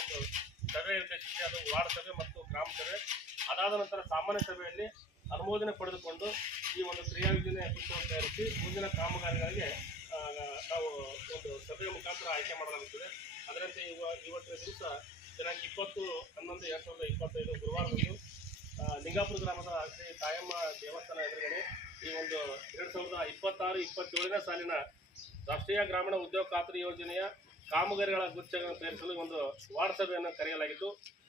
ಒಂದು ಸಭೆ ಉದ್ದೇಶಿಸಿ ಅದು ವಾರ್ಡ್ ಸಭೆ ಮತ್ತು ಗ್ರಾಮ ಸಭೆ. ಅದಾದ ನಂತರ ಸಾಮಾನ್ಯ ಸಭೆಯಲ್ಲಿ ಅನುಮೋದನೆ ಪಡೆದುಕೊಂಡು ಈ ಒಂದು ಕ್ರಿಯಾ ಯೋಜನೆ ಪುಸ್ತಕವನ್ನು ತಯಾರಿಸಿ ಮುಂದಿನ ಕಾಮಗಾರಿಗಳಿಗೆ ನಾವು ಒಂದು ಸಭೆಯ ಮುಖಾಂತರ ಆಯ್ಕೆ ಮಾಡಲಾಗುತ್ತದೆ. ಅದರಂತೆ ಇವ, ಇವತ್ತಿನ ದಿವಸ ದಿನಾಂಕ ಇಪ್ಪತ್ತು, ಹನ್ನೊಂದು, ಎರಡು ಸಾವಿರದ ಇಪ್ಪತ್ತೈದು ಗುರುವಾರದಂದು ಲಿಂಗಾಪುರ ಗ್ರಾಮದ ಶ್ರೀ ತಾಯಮ್ಮ ದೇವಸ್ಥಾನ ಎದುರುಗಡೆ ಈ ಒಂದು ಎರಡು ಸಾವಿರದ ಇಪ್ಪತ್ತಾರು, ಇಪ್ಪತ್ತೇಳನೇ ಸಾಲಿನ ರಾಷ್ಟ್ರೀಯ ಗ್ರಾಮೀಣ ಉದ್ಯೋಗ ಖಾತ್ರಿ ಯೋಜನೆಯ ಕಾಮಗಾರಿಗಳ ಗುಚ್ಛಗಳನ್ನು ತಯಾರಿಸಲು ಒಂದು ವಾರ್ಡ್ ಸಭೆಯನ್ನು ಕರೆಯಲಾಗಿದ್ದು,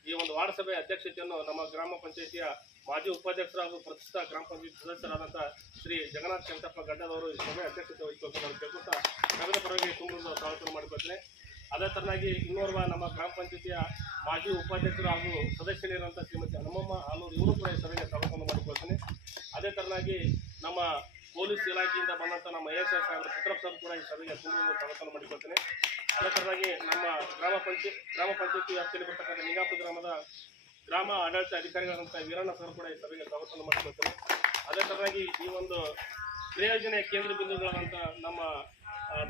ಈ ಒಂದು ವಾರ್ಡ್ ಸಭೆ ಅಧ್ಯಕ್ಷತೆಯನ್ನು ನಮ್ಮ ಗ್ರಾಮ ಪಂಚಾಯಿತಿಯ ಮಾಜಿ ಉಪಾಧ್ಯಕ್ಷರು ಹಾಗೂ ಪ್ರತಿಷ್ಠಿತ ಗ್ರಾಮ ಪಂಚಾಯತ್ ಸದಸ್ಯರಾದಂಥ ಶ್ರೀ ಜಗನ್ನಾಥ್ ಶಂಕರಪ್ಪ ಗಡ್ಡದವರು ಈ ಸಭೆ ಅಧ್ಯಕ್ಷತೆ ವಹಿಸಬೇಕು ನಾನು ಕೇಳ್ಕೊತಾ ನಗರ ಪರವಾಗಿ ತುಂಬ ಸ್ವಾಗತ ಮಾಡಿಕೊಳ್ತೇನೆ. ಅದೇ ತರನಾಗಿ ಇನ್ನೋರ್ವ ನಮ್ಮ ಗ್ರಾಮ ಪಂಚಾಯತಿಯ ಮಾಜಿ ಉಪಾಧ್ಯಕ್ಷರು ಹಾಗೂ ಸದಸ್ಯರಿರುವಂಥ ಶ್ರೀಮತಿ ಹನುಮಮ್ಮ ಆಲೂರು ಇವರು ಕೂಡ ಈ ಸಭೆಗೆ ಸ್ವಾಗತವನ್ನು ಮಾಡಿಕೊಳ್ತೇನೆ. ಅದೇ ತರನಾಗಿ ನಮ್ಮ ಪೊಲೀಸ್ ಇಲಾಖೆಯಿಂದ ಬಂದಂಥ ನಮ್ಮ ಎಸ್ ಎಸ್ ಅವರ ಪುತ್ರಪ್ಪ ಸರ್ ಕೂಡ ಈ ಸಭೆಗೆ ತುಂಬ ಸಮರ್ಥನೆ ಮಾಡಿಕೊಳ್ತೇನೆ. ಅದೇ ತರನಾಗಿ ನಮ್ಮ ಗ್ರಾಮ ಪಂಚಾಯತ್, ಗ್ರಾಮ ಪಂಚಾಯತಿ ವ್ಯಾಪ್ತಿಯಲ್ಲಿ ಬರ್ತಕ್ಕಂಥ ನಿಂಗಾಪುರ ಗ್ರಾಮದ ಗ್ರಾಮ ಆಡಳಿತ ಅಧಿಕಾರಿಗಳಂತ ವೀರಣ್ಣ ಸರ್ ಕೂಡ ಈ ಸಭೆಗೆ ಸ್ವಾಗತವನ್ನು ಮಾಡಿಕೊಳ್ತೇನೆ. ಅದೇ ತರನಾಗಿ ಈ ಒಂದು ಪ್ರಯೋಜನೆ ಕೇಂದ್ರ ಬಿಂದುಗಳಾದಂಥ ನಮ್ಮ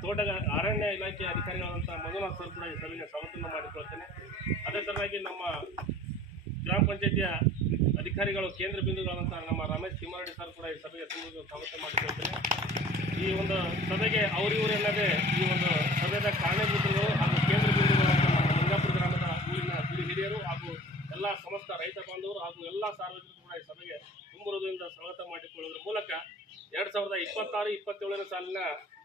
ತೋಟ ತೋಟಗ, ಅರಣ್ಯ ಇಲಾಖೆ ಅಧಿಕಾರಿಗಳಾದಂಥ ಮಂಜುನಾಥ್ ಸರ್ ಕೂಡ ಈ ಸಭೆಗೆ ಸ್ವಾಗತವನ್ನು ಮಾಡಿಕೊಳ್ತೇನೆ. ಅದೇ ತರನಾಗಿ ನಮ್ಮ ಗ್ರಾಮ ಪಂಚಾಯತಿಯ ಅಧಿಕಾರಿಗಳು, ಕೇಂದ್ರ ಬಿಂದುಗಳಾದಂತಹ ನಮ್ಮ ರಮೇಶ್ ತಿಮ್ಮಾರೆಡ್ಡಿ ಸರ್ ಕೂಡ ಈ ಸಭೆಗೆ ತುಂಬ ಸ್ವಾಗತ ಮಾಡಿಕೊಳ್ತೇನೆ. ಈ ಒಂದು ಸಭೆಗೆ ಅವರಿವರು ಎನ್ನದೇ ಈ ಒಂದು ಸಭೆಯ ಕಾರಣಭೂತರು ಹಾಗೂ ಕೇಂದ್ರ ಬಿಂದುಗಳಾದಂಥ ನಮ್ಮ ಗ್ರಾಮದ ಊರಿನ ಹಿರಿ ಹಿರಿಯರು ಹಾಗೂ ಎಲ್ಲ ಸಮಸ್ತ ರೈತ ಬಾಂಧವರು ಹಾಗೂ ಎಲ್ಲ ಸಾರ್ವಜನಿಕರು ಕೂಡ ಈ ಸಭೆಗೆ ತುಂಬ ಸ್ವಾಗತ ಮಾಡಿಕೊಳ್ಳುವುದರ ಮೂಲಕ ಎರಡು ಸಾವಿರದ ಇಪ್ಪತ್ತಾರು, ಇಪ್ಪತ್ತೇಳನೇ ಸಾಲಿನ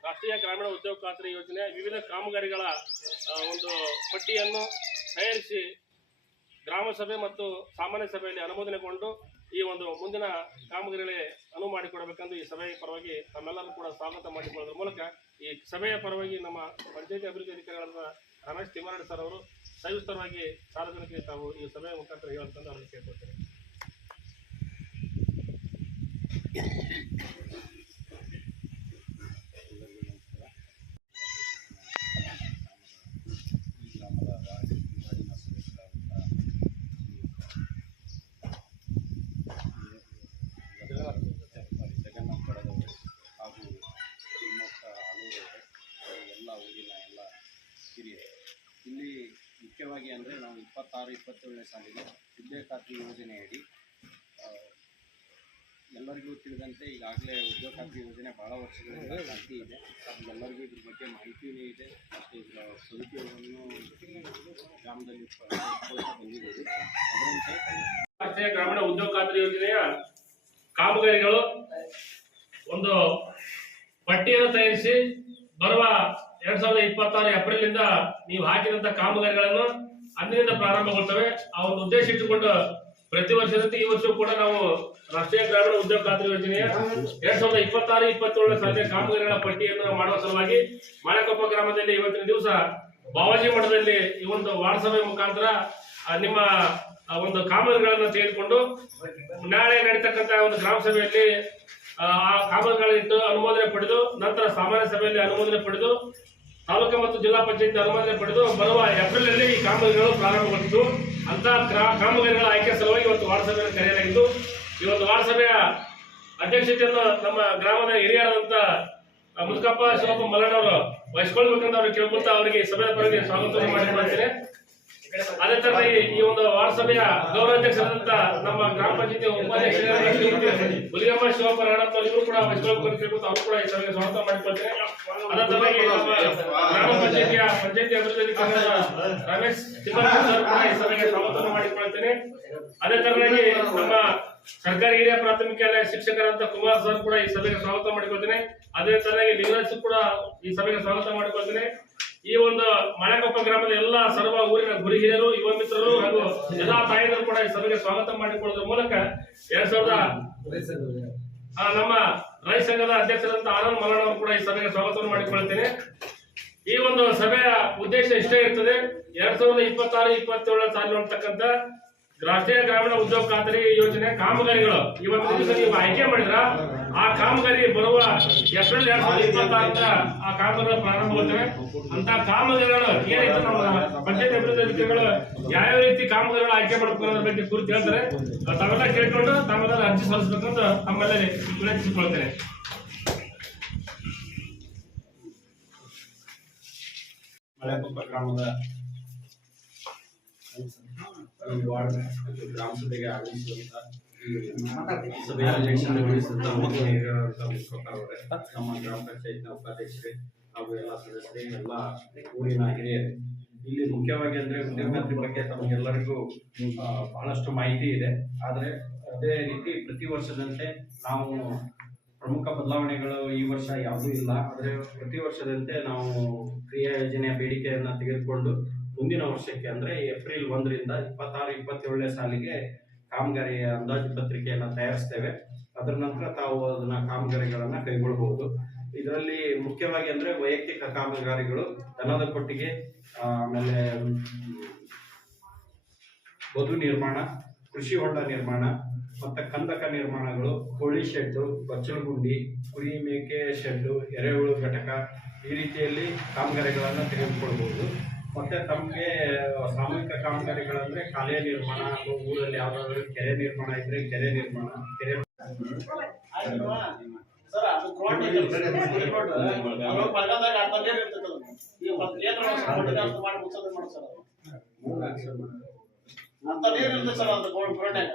ರಾಷ್ಟ್ರೀಯ ಗ್ರಾಮೀಣ ಉದ್ಯೋಗ ಖಾತ್ರಿ ಯೋಜನೆ ವಿವಿಧ ಕಾಮಗಾರಿಗಳ ಒಂದು ಪಟ್ಟಿಯನ್ನು ತಯಾರಿಸಿ ಗ್ರಾಮ ಸಭೆ ಮತ್ತು ಸಾಮಾನ್ಯ ಸಭೆಯಲ್ಲಿ ಅನುಮೋದನೆಗೊಂಡು ಈ ಒಂದು ಮುಂದಿನ ಕಾಮಗಾರಿಗಳಿಗೆ ಅನುವು ಮಾಡಿಕೊಡಬೇಕೆಂದು ಈ ಸಭೆಯ ಪರವಾಗಿ ತಮ್ಮೆಲ್ಲರೂ ಕೂಡ ಸ್ವಾಗತ ಮಾಡಿಕೊಳ್ಳೋದ್ರ ಮೂಲಕ ಈ ಸಭೆಯ ಪರವಾಗಿ ನಮ್ಮ ಪಂಚಾಯತಿ ಅಭಿವೃದ್ಧಿ ಅಧಿಕಾರಿಗಳಾದ ರಮೇಶ್ ತಿಮ್ಮಾರೆಡ್ಡಿ ಸರ್ ಅವರು ಸವಿಸ್ತರವಾಗಿ ಸಾರ್ವಜನಿಕರಿಗೆ ತಾವು ಈ ಸಭೆಯ ಮುಖಾಂತರ ಹೇಳಬೇಕೆಂದು ಅವರಿಗೆ ಕೇಳ್ಕೊಳ್ತೇನೆ ಈ ಗ್ರಾಮದ ವಾರ್ಡ್ ವಾರ್ಡಿನ ಸದಸ್ಯರಾದಂಥ ಸಾರಿ, ಜಗನ್ನಾಥ್ ಕಡದವರು ಹಾಗೂ ತಿಮ್ಮಕ್ಕ ಆಲೂರವರು ಹಾಗೂ ಎಲ್ಲ ಊರಿನ ಎಲ್ಲ ಹಿರಿಯರು ಇಲ್ಲಿ ಮುಖ್ಯವಾಗಿ ಅಂದರೆ ನಾವು ಇಪ್ಪತ್ತಾರು, ಇಪ್ಪತ್ತೇಳನೇ ಸಾಲಿಗೆ ವಿದ್ಯಾ ಖಾತ್ರಿ ಯೋಜನೆಯಡಿ ಎಲ್ಲರಿಗೂ ತಿಳಿದಂತೆ ಈಗಾಗಲೇ ಉದ್ಯೋಗ ಖಾತ್ರಿ ಯೋಜನೆ ಭಾಳ ವರ್ಷಗಳಿಂದ ಜಾಸ್ತಿ ಇದೆ. ಎಲ್ಲರಿಗೂ ಇದ್ರ ಬಗ್ಗೆ ಮಾಹಿತಿಯೂ ಇದೆ. ಮತ್ತು ಇದರ ಸದುಪಯೋಗವನ್ನು ಗ್ರಾಮದಲ್ಲಿ ಬಂದಿದ್ದೀವಿ ಅದರಂತೆ ಗ್ರಾಮೀಣ ಉದ್ಯೋಗ ಖಾತ್ರಿ ಯೋಜನೆಯ ಕಾಮಗಾರಿಗಳು ಒಂದು ಪಟ್ಟಿಯನ್ನು ತಯಾರಿಸಿ ಬರುವ ಎರಡ್ ಸಾವಿರದ ಇಪ್ಪತ್ತಾರು ಏಪ್ರಿಲ್ ಇಂದ ನೀವು ಹಾಕಿದಂತ ಕಾಮಗಾರಿಗಳನ್ನು ಅಂದಿನಿಂದ ಪ್ರಾರಂಭಗೊಳ್ತವೆ. ಆ ಒಂದು ಉದ್ದೇಶ ಇಟ್ಟುಕೊಂಡು ಪ್ರತಿ ವರ್ಷದಂತೆ ಈ ವರ್ಷ ಕೂಡ ನಾವು ರಾಷ್ಟ್ರೀಯ ಗ್ರಾಮೀಣ ಉದ್ಯೋಗ ಖಾತ್ರಿ ಯೋಜನೆಯ ಎರಡ್ ಸಾವಿರದ ಇಪ್ಪತ್ತಾರು ಇಪ್ಪತ್ತೇಳನೇ ಸಾಲಿನ ಕಾಮಗಾರಿಗಳ ಪಟ್ಟಿಯನ್ನು ಮಾಡುವ ಸಲುವಾಗಿ ಮಾಳಕೊಪ್ಪ ಗ್ರಾಮದಲ್ಲಿ ಇವತ್ತಿನ ದಿವಸ ಬಾವಾಜಿ ಮಠದಲ್ಲಿ ಈ ಒಂದು ವಾರ್ಡ್ ಸಭೆ ಮುಖಾಂತರ ನಿಮ್ಮ ಒಂದು ಕಾಮಗಾರಿಗಳನ್ನು ತೆಗೆದುಕೊಂಡು ನಾಳೆ ನಡೀತಕ್ಕಂತ ಒಂದು ಗ್ರಾಮ ಸಭೆಯಲ್ಲಿ, ಆ ಕಾಮಗಾರಿಗಳಿಟ್ಟು ಅನುಮೋದನೆ ಪಡೆದು, ನಂತರ ಸಾಮಾನ್ಯ ಸಭೆಯಲ್ಲಿ ಅನುಮೋದನೆ ಪಡೆದು ತಾಲೂಕು ಮತ್ತು ಜಿಲ್ಲಾ ಪಂಚಾಯತ್ ಅನುಮೋದನೆ ಪಡೆದು ಬರುವ ಏಪ್ರಿಲ್ ಅಲ್ಲಿ ಈ ಕಾಮಗಾರಿಗಳು ಪ್ರಾರಂಭಗೊಂಡಿತು ಅಂತ ಗ್ರಾ- ಕಾಮಗಾರಿಗಳ ಆಯ್ಕೆ ಸಲುವಾಗಿ ಇವತ್ತು ವಾರ್ಡ್ ಸಭೆಯನ್ನು ಕರೆಯಲಾಗಿದ್ದು ಈ ಒಂದು ವಾರ್ಡ್ ಅಧ್ಯಕ್ಷತೆಯನ್ನು ನಮ್ಮ ಗ್ರಾಮದ ಹಿರಿಯರಾದಂತ ಆ, ಮುದುಕಪ್ಪ ಶಿವಪ್ಪ ಮಲ್ಲಣ್ಣವರು ವಹಿಸ್ಕೊಳ್ಬೇಕಂತ ಅವರು ಕೇಳ್ಕೊಳ್ತಾ ಅವರಿಗೆ ಸಭೆಯ ಪರವಾಗಿ ಸ್ವಾಗತವನ್ನು ಮಾಡಿಕೊಳ್ತೇನೆ. ಅದೇ ಈ ಒಂದು ವಾರ್ಡ್ ಸಭೆಯ ಗೌರವಾಧ್ಯಕ್ಷರಾದಂತ ನಮ್ಮ ಗ್ರಾಮ ಪಂಚಾಯತಿ ಉಪಾಧ್ಯಕ್ಷ ಹುಲಿಗಮ್ಮ ಶಿವಪ್ಪ ರಾಣಪ್ಪ ಇವರು ಕೂಡ ಅವರು ಕೂಡ ಈ ಸಭೆಗೆ ಸ್ವಾಗತ ಮಾಡಿಕೊಳ್ತೇನೆ. ಅದೇ ಗ್ರಾಮ ಪಂಚಾಯತಿಯ ಪಂಚಾಯತಿ ಅಭಿವೃದ್ಧಿ ರಮೇಶ್ ತಿಮ್ಮರಾಜ್ ಕೂಡ ಈ ಸಭೆಗೆ ಸ್ವಾಗತ ಮಾಡಿಕೊಳ್ತೇನೆ. ಅದೇ ತರನಾಗಿ ನಮ್ಮ ಸರ್ಕಾರಿ ಹಿರಿಯ ಪ್ರಾಥಮಿಕ ಶಿಕ್ಷಕರಂತ ಕುಮಾರ್ ಸರ್ ಕೂಡ ಈ ಸಭೆಗೆ ಸ್ವಾಗತ ಮಾಡಿಕೊಳ್ತೇನೆ. ಅದೇ ತರನಾಗಿ ಲಿಂಗರಾಜ್ ಕೂಡ ಈ ಸಭೆಗೆ ಸ್ವಾಗತ ಮಾಡಿಕೊಳ್ತೇನೆ. ಈ ಒಂದು ಮಳೆಕೊಪ್ಪ ಗ್ರಾಮದ ಎಲ್ಲ ಸರ್ವ ಊರಿನ ಗುರು ಹಿರಿಯರು, ಯುವ ಮಿತ್ರರು ಹಾಗೂ ಎಲ್ಲಾ ತಾಯಂದರು ಕೂಡ ಈ ಸಭೆಗೆ ಸ್ವಾಗತ ಮಾಡಿಕೊಳ್ಳೋದ್ರ ಮೂಲಕ ಎರಡ್ ಸಾವಿರದ ನಮ್ಮ ರೈತ ಸಂಘದ ಅಧ್ಯಕ್ಷರಂತ ಆನಂದ್ ಮಲಣ್ಣ ಅವರು ಕೂಡ ಈ ಸಭೆಗೆ ಸ್ವಾಗತವನ್ನು ಮಾಡಿಕೊಳ್ಳುತ್ತೇನೆ. ಈ ಒಂದು ಸಭೆಯ ಉದ್ದೇಶ ಇಷ್ಟೇ ಇರ್ತದೆ. ಎರಡ್ ಸಾವಿರದ ಇಪ್ಪತ್ತಾರು, ಇಪ್ಪತ್ತೇಳರ ಸಾಲಿನ ಅಂತಕ್ಕಂಥ ರಾಷ್ಟ್ರೀಯ ಗ್ರಾಮೀಣ ಉದ್ಯೋಗ ಖಾತರಿ ಯೋಜನೆ ಕಾಮಗಾರಿಗಳು. ಇವತ್ತು ದಿವಸ ನೀವು ಆಯ್ಕೆ ಮಾಡಿದ್ರ? ಆ ಕಾಮಗಾರಿ ಬರುವ ಏಪ್ರಿಲ್ ಎರಡ್ ಸಾವಿರದ ಇಪ್ಪತ್ತಾರಿಂದ ಆ ಕಾಮಗಾರಿಗಳು ಪ್ರಾರಂಭಗೊಳ್ತವೆ ಅಂತ ಕಾಮಗಾರಿಗಳು ಏನಿತ್ತು ನಮ್ಮ ಬಜೆಟ್ ಅಭಿವೃದ್ಧಿ ಯಾವ ರೀತಿ ಕಾಮಗಾರಿಗಳು ಆಯ್ಕೆ ಮಾಡಬೇಕು ಅನ್ನೋದ್ರ ಬಗ್ಗೆ ಕುರಿತು ಹೇಳ್ತಾರೆ. ತಮ್ಮೆಲ್ಲ ಕೇಳ್ಕೊಂಡು ತಾವೆಲ್ಲ ಅರ್ಜಿ ಸಲ್ಲಿಸಬೇಕಂತ ತಮ್ಮಲ್ಲಿ ವಿನಂತಿಸಿಕೊಳ್ತೇನೆ. ಮಳೆಕೊಪ್ಪ ಗ್ರಾಮದ ವಾರ್ಡ್ ಮತ್ತು ಗ್ರಾಮ ಸಭೆಗೆ ಆಗಮಿಸಿದಂತ ಈ ಸಭೆಯ ನಮ್ಮ ಗ್ರಾಮ ಪಂಚಾಯತ್ನ ಉಪಾಧ್ಯಕ್ಷರೇ ಹಾಗೂ ಎಲ್ಲ ಸದಸ್ಯರೇ ಎಲ್ಲ ಊರಿನ ಹಿರಿಯರೇ ಇಲ್ಲಿ ಮುಖ್ಯವಾಗಿ ಅಂದ್ರೆ ಉದ್ಯೋಗಾತಿ ಬಗ್ಗೆ ತಮಗೆಲ್ಲರಿಗೂ ಬಹಳಷ್ಟು ಮಾಹಿತಿ ಇದೆ ಆದರೆ ಅದೇ ರೀತಿ ಪ್ರತಿ ವರ್ಷದಂತೆ ನಾವು ಪ್ರಮುಖ ಬದಲಾವಣೆಗಳು ಈ ವರ್ಷ ಯಾವುದೂ ಇಲ್ಲ ಆದರೆ ಪ್ರತಿ ವರ್ಷದಂತೆ ನಾವು ಕ್ರಿಯಾ ಯೋಜನೆಯ ಬೇಡಿಕೆಯನ್ನು ತೆಗೆದುಕೊಂಡು ಮುಂದಿನ ವರ್ಷಕ್ಕೆ ಅಂದರೆ ಏಪ್ರಿಲ್ ಒಂದರಿಂದ ಇಪ್ಪತ್ತಾರು, ಇಪ್ಪತ್ತೇಳನೇ ಸಾಲಿಗೆ ಕಾಮಗಾರಿಯ ಅಂದಾಜು ಪತ್ರಿಕೆಯನ್ನು ತಯಾರಿಸ್ತೇವೆ. ಅದರ ನಂತರ ತಾವು ಅದನ್ನ ಕಾಮಗಾರಿಗಳನ್ನು ಕೈಗೊಳ್ಳಬಹುದು ಇದರಲ್ಲಿ ಮುಖ್ಯವಾಗಿ ಅಂದರೆ ವೈಯಕ್ತಿಕ ಕಾಮಗಾರಿಗಳು, ದನದ ಕೊಟ್ಟಿಗೆ, ಆಮೇಲೆ ಬದು ನಿರ್ಮಾಣ, ಕೃಷಿ ಹೊಂಡ ನಿರ್ಮಾಣ, ಮತ್ತು ಕಂದಕ ನಿರ್ಮಾಣಗಳು, ಕೋಳಿ ಶೆಡ್ಡು, ಬಚ್ಚಲಗುಂಡಿ, ಕುರಿ ಮೇಕೆ ಶೆಡ್ಡು, ಎರೆಹುಳು ಘಟಕ ಈ ರೀತಿಯಲ್ಲಿ ಕಾಮಗಾರಿಗಳನ್ನು ತೆಗೆದುಕೊಳ್ಬಹುದು. ಮತ್ತೆ ತಮಗೆ ಸಾಮೂಹಿಕ ಕಾಮಗಾರಿಗಳಂದ್ರೆ ಕಾಲೇ ನಿರ್ಮಾಣ ಅಥವಾ ಊರಲ್ಲಿ ಯಾವ್ದಾದ್ರು ಕೆರೆ ನಿರ್ಮಾಣ ಇದ್ರೆ ಕೆರೆ ನಿರ್ಮಾಣ ಕೆರೆ ಸರ್ ಅದು ಗ್ರೌಂಡ್ ಸರ್ ಅದು. ಮಳೆಗಾಲದಾಗ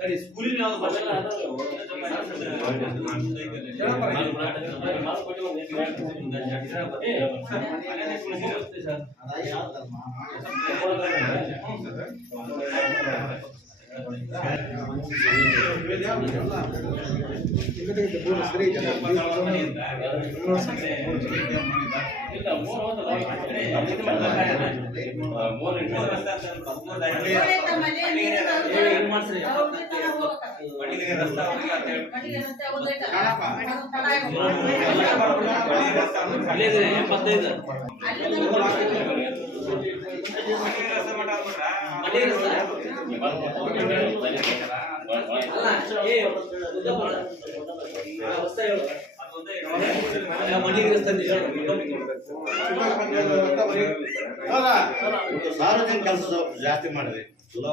ಇರ್ತೈತೆ ಅದು. ಈ ಮತ್ತೆ ಏನ್ರ ಒಂದ್ ಸ್ವಲ್ಪ ಮಟ್ಟಿಗೆ ಅಷ್ಟು ಮಾಡಿ ಮುಗ್ಸೋದು ಮಾಡಿ ಸರ್ ಅದು. ಅರ್ಧ ನೀರು ಇರ್ತೈತೆ ಸರ್ ಅದು ಗ್ರೌಂಡ್ ಗ್ರೌಂಡ್ನಾಗ. ಇಲ್ಲ ಇಲ್ಲ ಸರ್ ಆ ಟ್ಯಾಂಕ್- ಟ್ಯಾಂಕ್ ಇದೆ. ಅರ್ಧ ನೀರು ಐತೆ ಸರ್ ಗ್ರೌಂಡ್ನಾಗ. ಸ್ಕೂಲಿನ ಯಾವ್ದು ಬರ್ಸಲ್ಲ ಎಂಬತ್ತೈದು ಸಾರ್ವಜನಿಕ ಕೆಲಸ ಸ್ವಲ್ಪ ಜಾಸ್ತಿ ಮಾಡಿದ್ರಿ ಚಲೋ